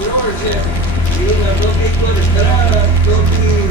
grožđe i onda dobi kod strana, dobi...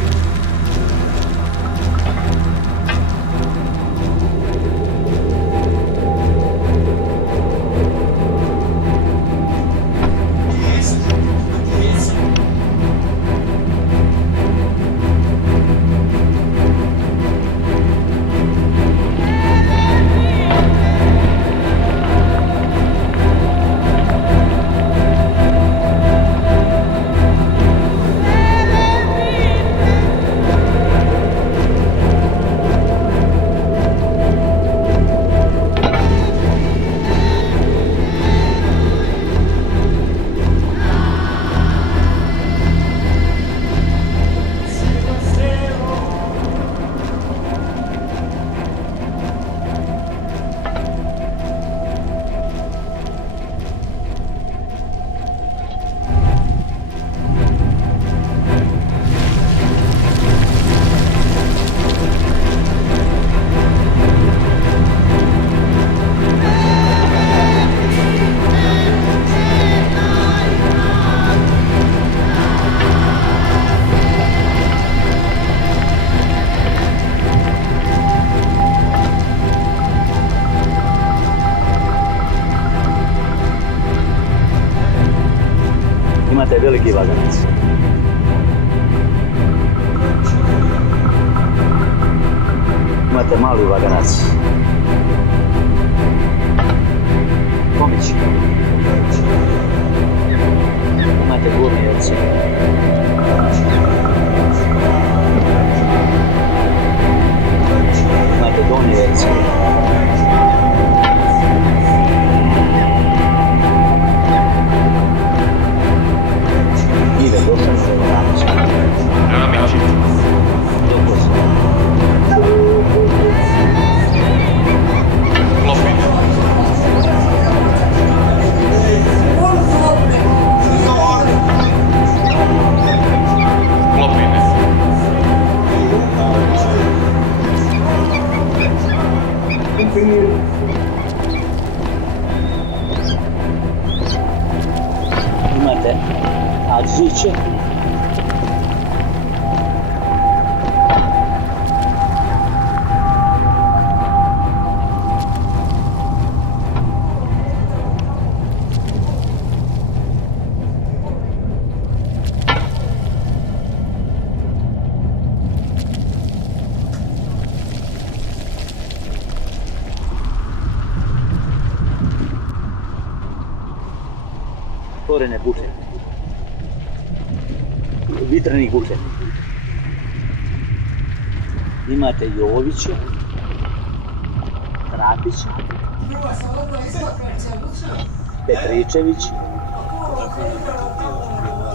Imate veliki vaganac. Imate mali vaganac. Pomić. Imate gornji jerci. Imate donji jerci. Ide došao na Ramić. Ramić. Klopin. Klopine. Imate Adziće. Korene buče. Vitrenih buče. Imate Joviće, Trapića, Petričević,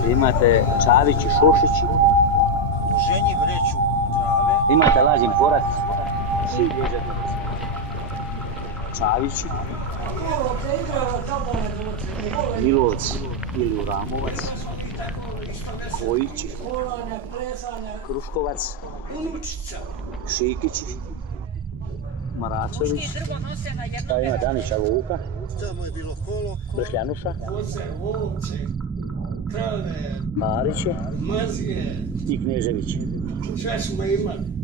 imate Čavić i Šošić, Ženji vreću trave. imate Lažin Porat, Čavić, Milovac ili Uramovac, Kojić, Kruškovac, Šikić, Maračević, šta ima Danića Vuka, Tamo je bilo kolo. Bršljanuša, Koze, ovce, krave, Pariće mazije, i Knežević. sve smo imali.